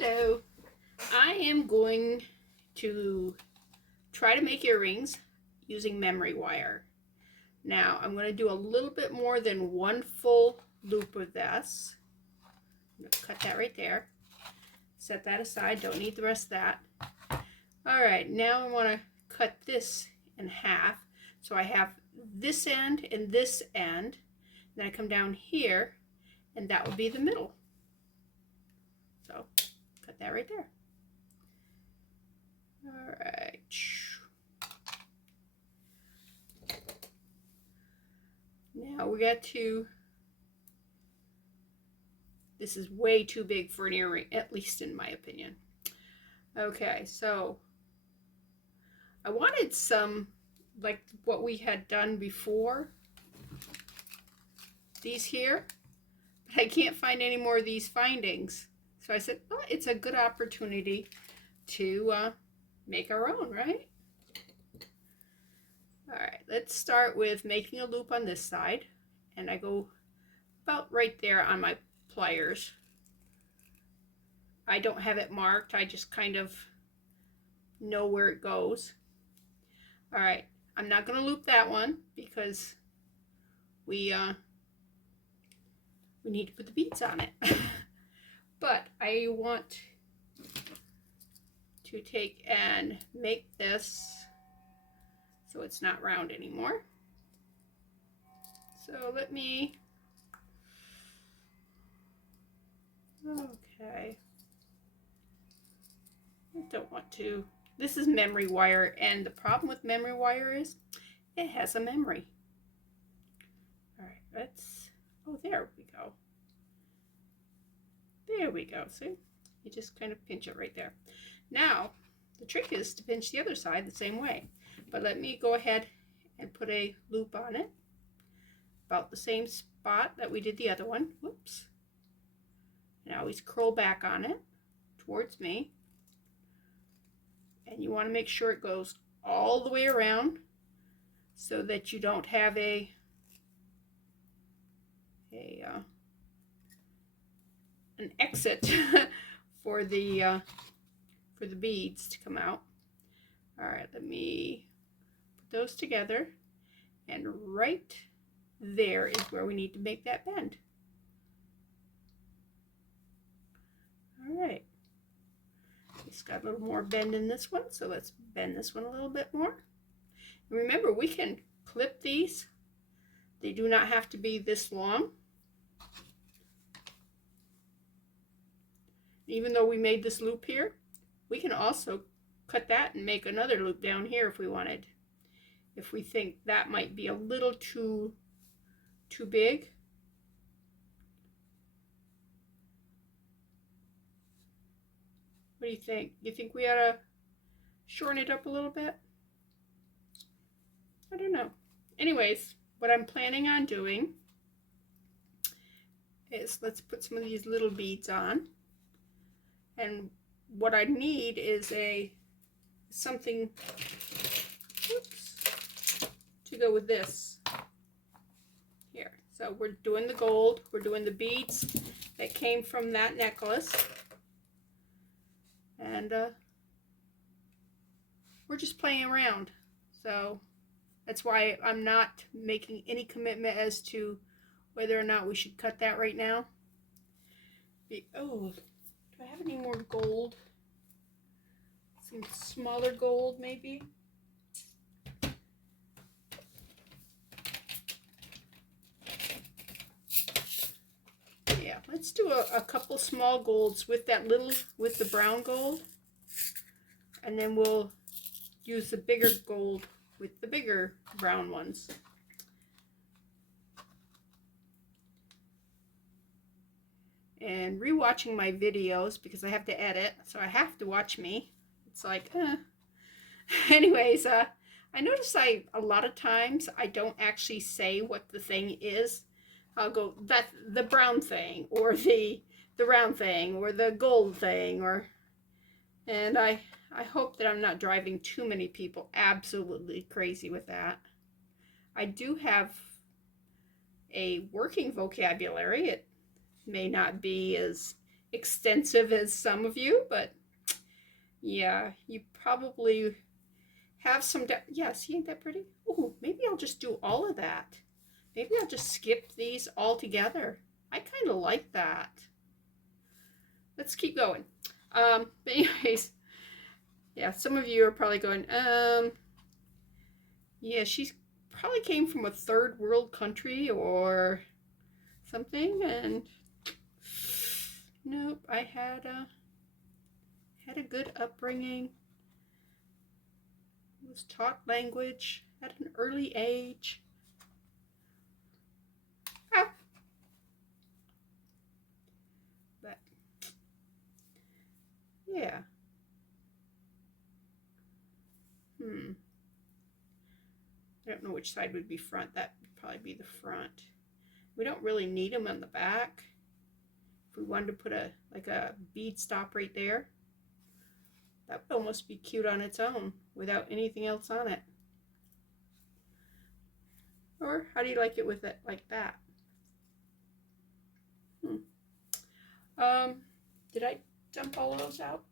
Hello. I am going to try to make earrings using memory wire. Now I'm going to do a little bit more than one full loop of this. I'm going to cut that right there. Set that aside. Don't need the rest of that. Alright, now I want to cut this in half. So I have this end and this end. Then I come down here and that will be the middle. So cut that right there. All right. Now we got to, this is way too big for an earring, at least in my opinion. Okay, so I wanted some, like what we had done before, these here, but I can't find any more of these findings. So I said, oh, it's a good opportunity to make our own, right? All right, let's start with making a loop on this side, and I go about right there on my pliers. I don't have it marked, I just kind of know where it goes. All right, I'm not going to loop that one because we need to put the beads on it. But I want to take and make this so it's not round anymore. So let me, okay, I don't want to, this is memory wire, and the problem with memory wire is it has a memory. All right, let's, oh, there we go. There we go, see? You just kind of pinch it right there. Now, the trick is to pinch the other side the same way. But let me go ahead and put a loop on it. About the same spot that we did the other one. Whoops. Now always curl back on it towards me. And you want to make sure it goes all the way around so that you don't have an exit for the beads to come out. All right, let me put those together, and right there is where we need to make that bend. All right, it's got a little more bend in this one, so let's bend this one a little bit more. And remember, we can clip these. They do not have to be this long. Even though we made this loop here, we can also cut that and make another loop down here if we wanted. If we think that might be a little too big. What do you think? You think we ought to shorten it up a little bit? I don't know. Anyways, what I'm planning on doing is, let's put some of these little beads on. And what I need is something, oops, to go with this here. So we're doing the gold, we're doing the beads that came from that necklace, and we're just playing around. So that's why I'm not making any commitment as to whether or not we should cut that right now. Oh, do I have any more gold? Some smaller gold, maybe? Yeah, let's do a couple small golds with that little, with the brown gold. And then we'll use the bigger gold with the bigger brown ones. And rewatching my videos, because I have to edit, so I have to watch me. It's like, Anyways, I notice a lot of times I don't actually say what the thing is. I'll go, that's the brown thing, or the round thing, or the gold thing, and I hope that I'm not driving too many people absolutely crazy with that. I do have a working vocabulary. It may not be as extensive as some of you, but yeah, you probably have some, yeah, see, ain't that pretty? Ooh, maybe I'll just do all of that. Maybe I'll just skip these all together. I kind of like that. Let's keep going. But anyways, yeah, some of you are probably going, yeah, she's probably came from a third world country or something, and nope, I had a good upbringing, was taught language at an early age. Ah. But yeah. I don't know which side would be front. That would probably be the front. We don't really need them on the back. If we wanted to put a bead stop right there, that would almost be cute on its own without anything else on it. Or how do you like it with it like that? Did I dump all of those out?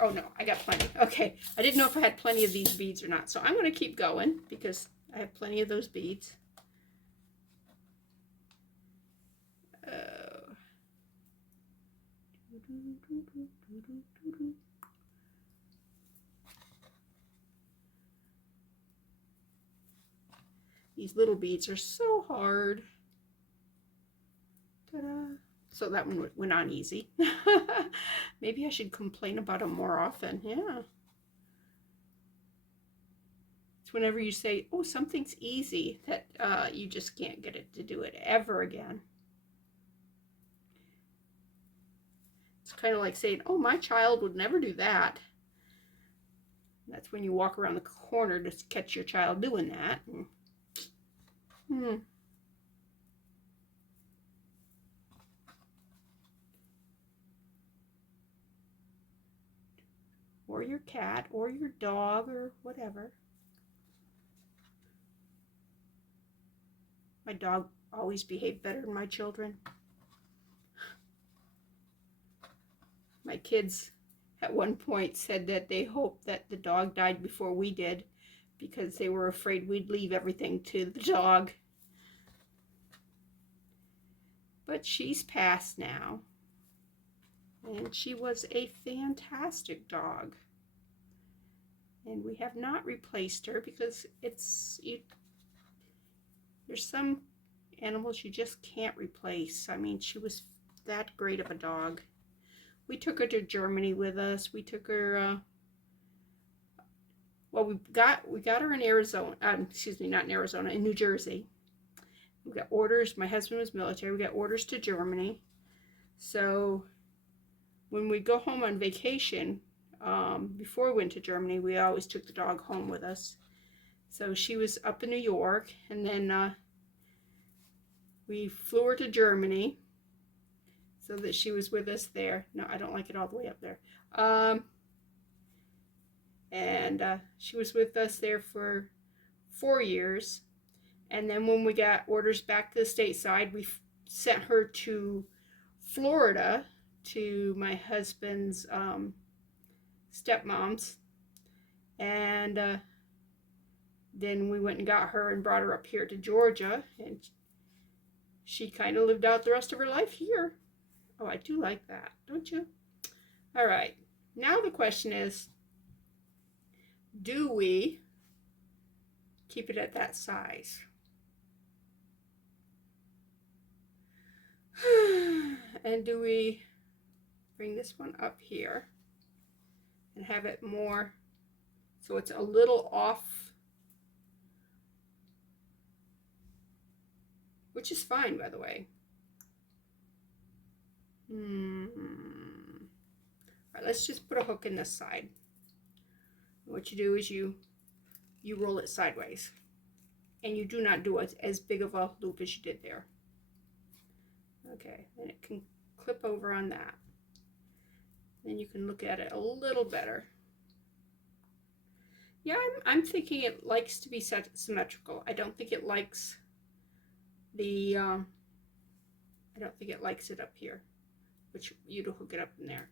Oh no, I got plenty. Okay, I didn't know if I had plenty of these beads or not, so I'm going to keep going because I have plenty of those beads. These little beads are so hard. Ta-da. So that one went on easy. Maybe I should complain about them more often. Yeah. It's whenever you say, oh, something's easy, that you just can't get it to do it ever again. It's kind of like saying, oh, my child would never do that. That's when you walk around the corner to catch your child doing that. Or your cat, or your dog, or whatever. My dog always behaved better than my children. My kids at one point said that they hoped that the dog died before we did because they were afraid we'd leave everything to the dog. But she's passed now, and she was a fantastic dog. And we have not replaced her because there's some animals you just can't replace. I mean, she was that great of a dog. We took her to Germany with us. We took her, well, we got her in Arizona, excuse me, not in Arizona, in New Jersey. We got orders, my husband was military, we got orders to Germany. So when we go home on vacation, before we went to Germany, we always took the dog home with us. So she was up in New York, and then we flew her to Germany so that she was with us there. No, I don't like it all the way up there. And she was with us there for 4 years. And then when we got orders back to the stateside, we sent her to Florida to my husband's stepmom's. And then we went and got her and brought her up here to Georgia. And she kind of lived out the rest of her life here. Oh, I do like that, don't you? All right. Now the question is, do we keep it at that size? And do we bring this one up here and have it more so it's a little off, which is fine, by the way. All right, let's just put a hook in this side. What you do is you roll it sideways, and you do not do as big of a loop as you did there. Okay, then it can clip over on that. Then you can look at it a little better. Yeah, I'm thinking it likes to be symmetrical. I don't think it likes the I don't think it likes it up here, which you'd hook it up in there.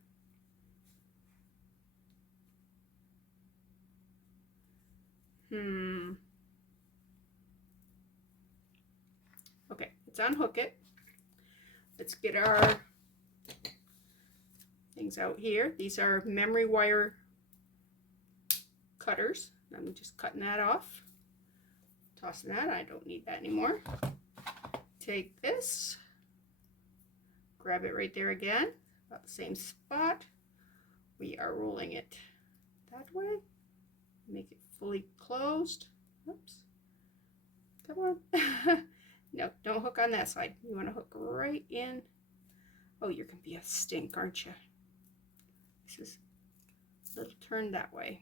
Okay, let's unhook it. Let's get our things out here. These are memory wire cutters. I'm just cutting that off. Tossing that. I don't need that anymore. Take this. Grab it right there again. About the same spot. We are rolling it that way. Make it fully closed. Oops. Come on. No, don't hook on that side. You want to hook right in. Oh, you're going to be a stink, aren't you? This is a little turned that way.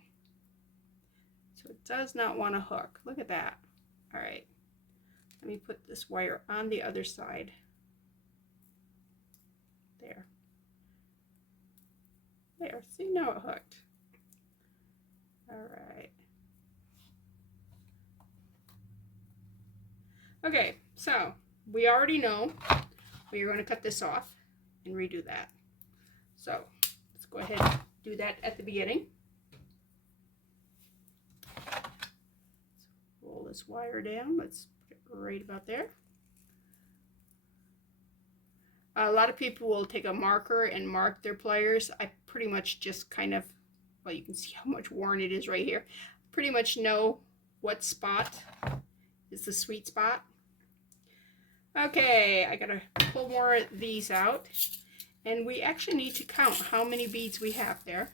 So it does not want to hook. Look at that. All right. Let me put this wire on the other side. There. There. See, now it hooked. All right. Okay, so we already know we are going to cut this off and redo that. So let's go ahead and do that at the beginning. Roll this wire down. Let's put it right about there. A lot of people will take a marker and mark their pliers. I pretty much just kind of, well, you can see how much worn it is right here. Pretty much know what spot is the sweet spot. Okay, I gotta pull more of these out. And we actually need to count how many beads we have there.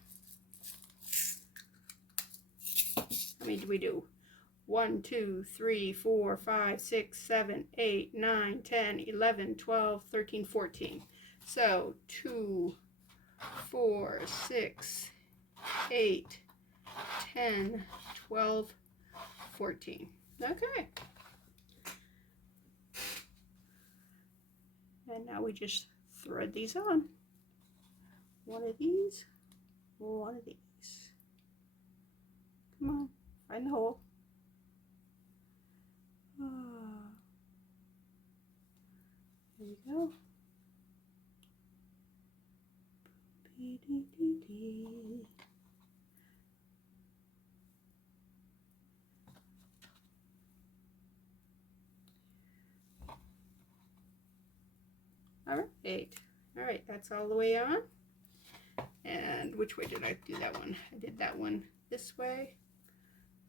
How many do we do? 1, 2, 3, 4, 5, 6, 7, 8, 9, 10, 11, 12, 13, 14. So 2, 4, 6, 8, 10, 12, 14. Okay. And now we just thread these on. One of these, one of these. Come on, find the hole. There you go. All right, that's all the way on. And which way did I do that one? I did that one this way.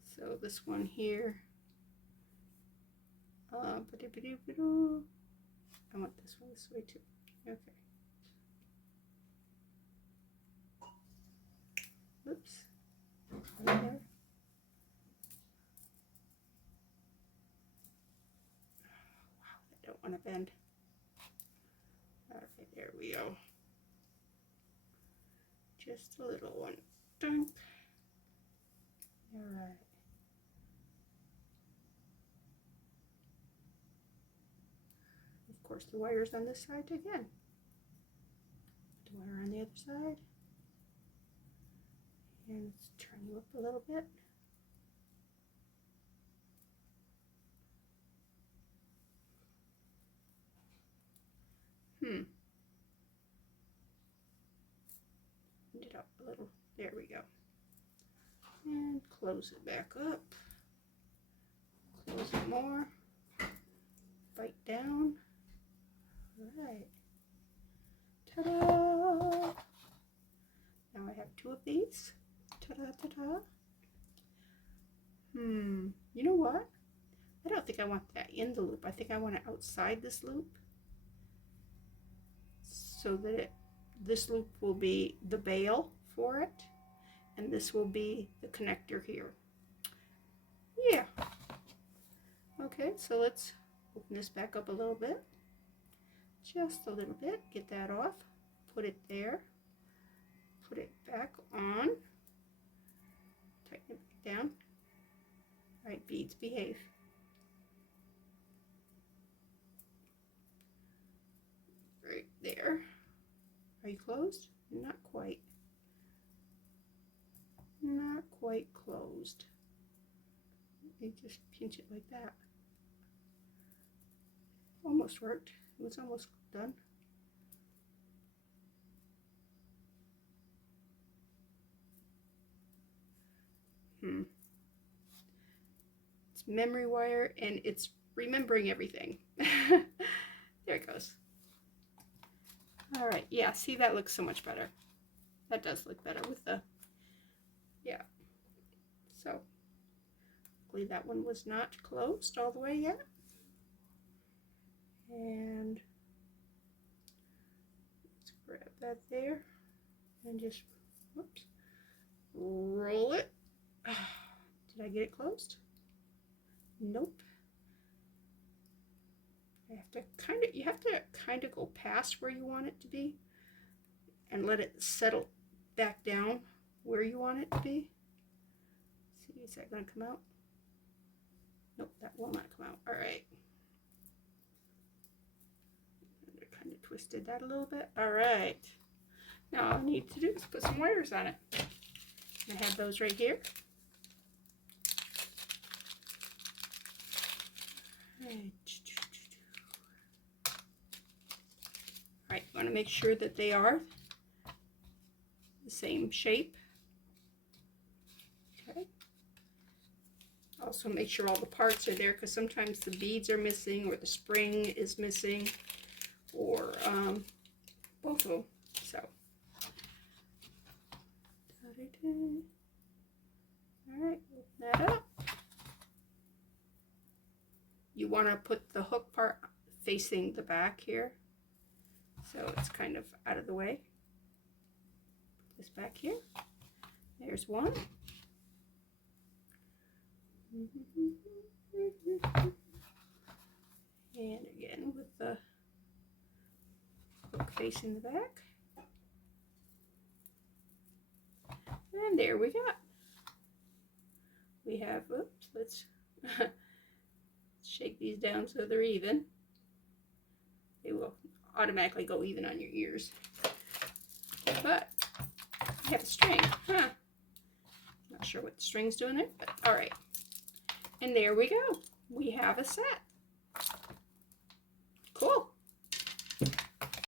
So this one here. I want this one this way too. Okay. Oops. Right there. Wow, I don't want to bend. All right, there we go. Just a little one. Dunk. All right. Of course, the wire's on this side again. The wire on the other side. And let's turn you up a little bit. Bend it up a little. There we go. And close it back up. Close it more. Bite down. All right. Ta-da! Now I have two of these. Ta-da, ta-da. You know what? I don't think I want that in the loop. I think I want it outside this loop. So that this loop will be the bail for it. And this will be the connector here. Yeah. Okay, so let's open this back up a little bit. Just a little bit. Get that off. Put it there. Put it back on. Tighten it back down. All right, beads, behave. Right there. Are you closed? Not quite. Not quite closed. You just pinch it like that. Almost worked. It was almost done. It's memory wire and it's remembering everything. There it goes. All right, yeah, see, that looks so much better. That does look better with the, yeah. So, hopefully that one was not closed all the way yet. And let's grab that there and just, whoops, roll it. Did I get it closed? Nope. You have to kind of go past where you want it to be and let it settle back down where you want it to be. See, is that going to come out? Nope, that will not come out. All right. I kind of twisted that a little bit. All right. Now all I need to do is put some wires on it. I have those right here. All right, you want to make sure that they are the same shape. Okay. Also make sure all the parts are there, because sometimes the beads are missing, or the spring is missing, or both of them. So, all right, open that up. You want to put the hook part facing the back here, so it's kind of out of the way. Put this back here. There's one. And again with the hook facing the back. And there we go. We have, oops, let's shake these down so they're even. They will automatically go even on your ears. But you have a string, huh? Not sure what the string's doing there, but all right. And there we go. We have a set.